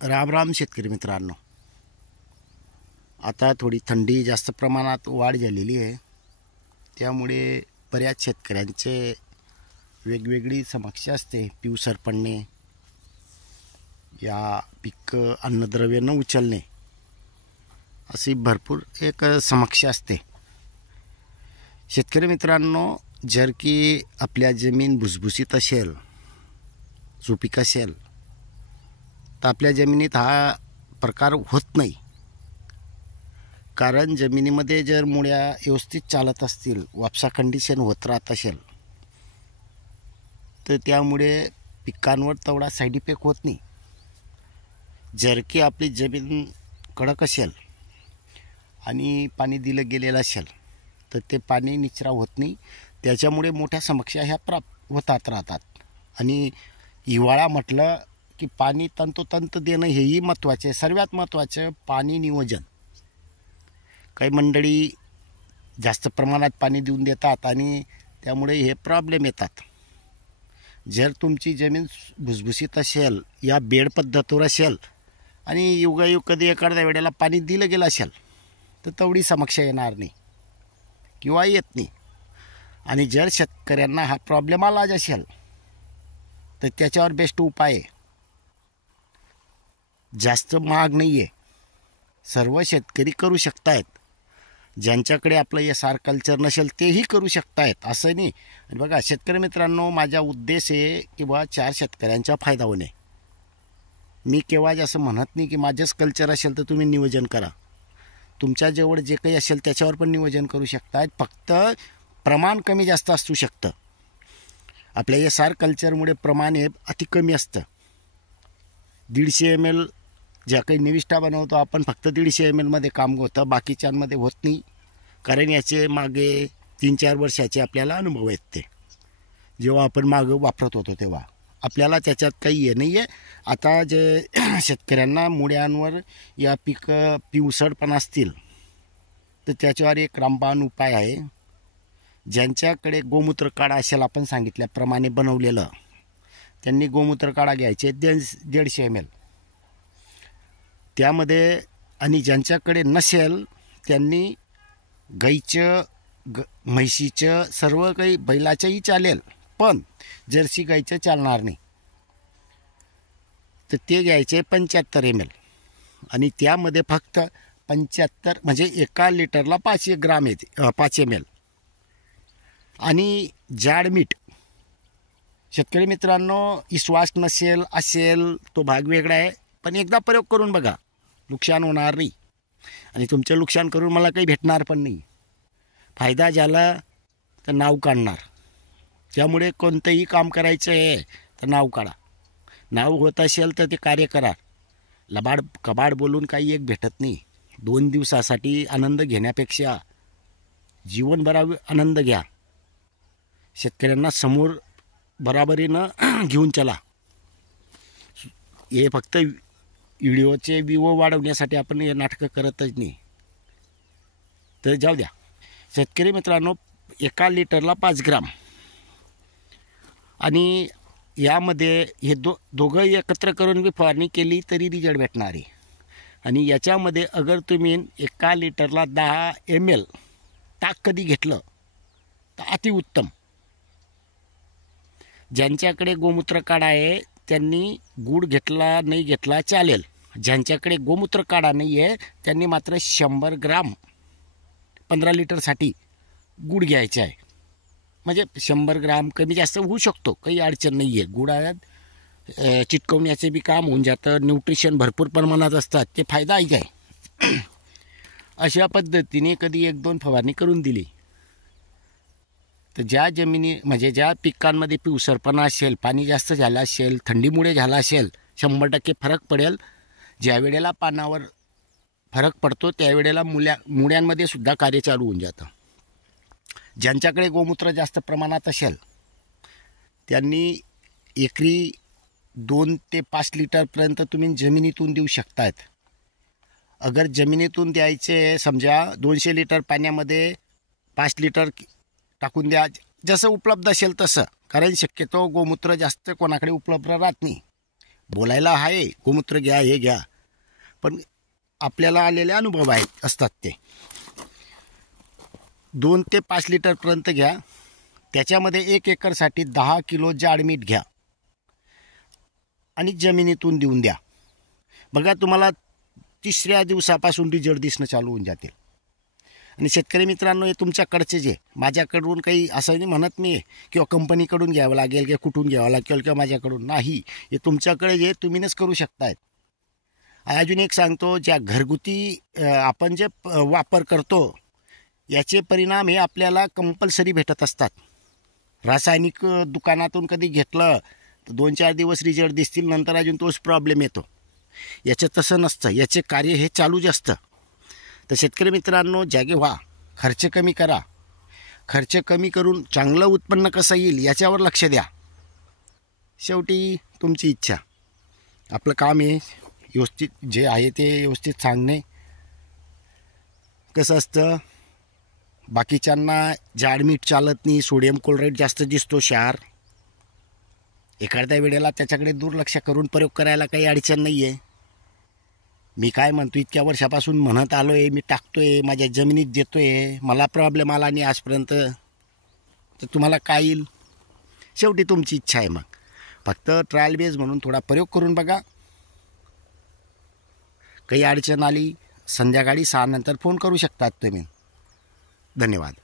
राम राम शेतकरी मित्रांनो, आता थोडी थंडी जास्त प्रमाणात वाढ झालेली आहे. त्यामुळे बऱ्याच शेतकऱ्यांचे वेगवेगळी समस्या असते. पिवसर पडणे, या पीक अन्नद्रव्य न उचलणे, अशी भरपूर एक समस्या असते. शेतकरी मित्रांनो, जर की आपल्या जमीन भुसभुशीत असेल, सुपीक असेल, तर आपल्या जमिनीत हा प्रकार होत नाही. कारण जमिनीमध्ये जर मुळ्या व्यवस्थित चालत असतील, वापसा कंडिशन होत राहत असेल, तर त्यामुळे पिकांवर तेवढा साईड इफेक्ट होत नाही. जर की आपली जमीन कडक असेल आणि पाणी दिलं गेलेलं असेल, तर ते पाणी निचरा होत नाही. त्याच्यामुळे मोठ्या समस्या ह्या होतात राहतात. आणि हिवाळा म्हटलं की पाणी तंतोतंत देणं हेही महत्त्वाचे आहे. सर्वात महत्त्वाचं पाणी नियोजन. काही मंडळी जास्त प्रमाणात पाणी देऊन देतात आणि त्यामुळे हे प्रॉब्लेम येतात. जर तुमची जमीन भुसभुशीत असेल, या बेड पद्धतीवर असेल आणि युगायुग कधी एखाद्या वेळेला पाणी दिलं गेलं असेल, तर तेवढी समस्या येणार नाही किंवा येत नाही. आणि जर शेतकऱ्यांना हा प्रॉब्लेम आलाच असेल, तर त्याच्यावर बेस्ट उपाय आहे. जास्त महाग नाही आहे, सर्व शेतकरी करू शकतायत. ज्यांच्याकडे आपलं SR कल्चर नसेल तेही करू शकतायत, असं नाही. आणि बघा शेतकरी मित्रांनो, माझा उद्देश आहे की बा 4 शेतकऱ्यांचा फायदा होणे. मी केव्हा असं म्हणत नाही की माझंच कल्चर असेल तर तुम्ही नियोजन करा. तुमच्या जवळ जे काही असेल त्याच्यावर पण नियोजन करू शकतायत. फक्त प्रमाण कमी जास्त असू शकतं. आपल्या SR कल्चरमुळे प्रमाण हे अति कमी असतं. 150 ml ज्या काही निविष्ठा बनवतो आपण, फक्त 150 ml मध्ये काम होतं, बाकीच्यांमध्ये होत नाही. कारण याचे मागे 3-4 वर्षाचे आपल्याला अनुभव आहेत. ते जेव्हा आपण मागं वापरत होतो तेव्हा आपल्याला त्याच्यात काही हे नाही आहे. आता जे शेतकऱ्यांना मुळ्यांवर या पिवसळपणा असतील, तर त्याच्यावर एक रामबाण उपाय आहे. ज्यांच्याकडे गोमूत्र काढा असेल, आपण सांगितल्याप्रमाणे बनवलेलं, त्यांनी गोमूत्र काढा घ्यायचे 150 ml त्यामध्ये. आणि ज्यांच्याकडे नसेल त्यांनी गाईचं म्हैशीचं, सर्व काही बैलाचंही चालेल, पण जर्सी गाईचं चालणार नाही. तर ते घ्यायचे 75 ml. आणि त्यामध्ये फक्त 75 म्हणजे 1 लिटरला 5 ग्राम येते, 5 ml. आणि जाड मीठ. शेतकरी मित्रांनो, विश्वास नसेल असेल तो भाग वेगळा आहे, पण एकदा प्रयोग करून बघा, नुकसान होणार नाही. आणि तुमचं नुकसान करून मला काही भेटणार पण नाही. फायदा झाला तर नाव काढणार. त्यामुळे कोणतंही काम करायचं आहे तर नाव काढा. नाव होत असेल तर ते कार्य करा. लबाड कबाड बोलून काही एक भेटत नाही. 2 दिवसासाठी आनंद घेण्यापेक्षा जीवनभर आनंद घ्या. शेतकऱ्यांना समोर बराबरीनं घेऊन चला. हे फक्त व्हिडिओचे व्ह्यू वाढवण्यासाठी आपण हे नाटकं करतच नाही. तर जाऊ द्या. शेतकरी मित्रांनो, 1 लिटरला 5 ग्राम. आणि यामध्ये हे दोघं एकत्र करून मी फवारणी केली तरी रिजल्ट भेटणार आहे. आणि याच्यामध्ये अगर तुम्ही 1 लिटरला 10 ml ताक कधी घेतलं तर अतिउत्तम. ज्यांच्याकडे गोमूत्र काढा आहे त्यांनी गूळ घेतला नाही घेतला चालेल. ज्यांच्याकडे गोमूत्र काढा नाही आहे त्यांनी मात्र 100 ग्राम 15 लिटरसाठी गूळ घ्यायचा आहे. म्हणजे 100 ग्राम कमी जास्त होऊ शकतो, काही अडचण नाही आहे. गुळात चिटकवण्याचे बी काम होऊन जातं. न्यूट्रिशन भरपूर प्रमाणात असतात, ते फायदा आहे. अशा पद्धतीने कधी 1-2 फवारणी करून दिली तर ज्या जमिनी म्हणजे ज्या पिकांमध्ये पिवसरपणा असेल, पाणी जास्त झालं असेल, थंडीमुळे झाला असेल, 100% फरक पडेल. ज्या वेळेला पानावर फरक पडतो त्यावेळेला मुळ्यांमध्ये सुद्धा कार्य चालू होऊन जातं. ज्यांच्याकडे गोमूत्र जास्त प्रमाणात असेल त्यांनी एकरी 2 ते 5 लिटरपर्यंत तुम्ही जमिनीतून देऊ शकतायत. अगर जमिनीतून द्यायचे, समजा 200 लिटर पाण्यामध्ये 5 लिटर टाकून द्या, जसं उपलब्ध असेल तसं. कारण शक्यतो गोमूत्र जास्त कोणाकडे उपलब्ध राहत नाही. बोलायला आहे गोमूत्र घ्या हे घ्या, पण आपल्याला आलेले अनुभव आहेत असतात ते 2 ते 5 लिटरपर्यंत घ्या. त्याच्यामध्ये 1 एकरसाठी 10 किलो जाडमीठ घ्या आणि जमिनीतून देऊन द्या. बघा तुम्हाला 3ऱ्या दिवसापासून रिझल्ट दिसणं चालू होऊन जातील. आणि शेतकरी मित्रांनो, हे तुमच्याकडचे जे माझ्याकडून काही असं नाही म्हणत मी किंवा कंपनीकडून घ्यावं लागेल किंवा कुठून घ्यावं लागेल किंवा माझ्याकडून नाही, हे तुमच्याकडे जे तुम्हीच करू शकतायत. अजून एक सांगतो, ज्या घरगुती आपण जे वापर करतो याचे परिणाम हे आपल्याला कंपल्सरी भेटत असतात. रासायनिक दुकानातून कधी घेतलं तर 2-4 दिवस रिझल्ट दिसतील, नंतर अजून तोच प्रॉब्लेम येतो. याचं तसं नसतं, याचे कार्य हे चालूच असतं. तर शेतकरी मित्रांनो, जागे व्हा, खर्च कमी करा. खर्च कमी करून चांगलं उत्पन्न कसं येईल याच्यावर लक्ष द्या. शेवटी तुमची इच्छा. आपलं काम आहे व्यवस्थित जे आहे ते व्यवस्थित सांगणे. कसं असतं, बाकीच्यांना जाडमीठ चालत नाही, सोडियम क्लोराईड जास्त दिसतो क्षार. एखाद्या वेळेला त्याच्याकडे दुर्लक्ष करून प्रयोग करायला काही अडचण नाही आहे. मी काय म्हणतो, इतक्या वर्षापासून म्हणत आलो आहे, मी टाकतो आहे, माझ्या जमिनीत देतो आहे, मला प्रॉब्लेम आला नाही आजपर्यंत, तर तुम्हाला काय येईल? शेवटी तुमची इच्छा आहे. मग फक्त ट्रायल बेस म्हणून थोडा प्रयोग करून बघा. काही अडचण आली संध्याकाळी 6 नंतर फोन करू शकतात तुम्ही. धन्यवाद.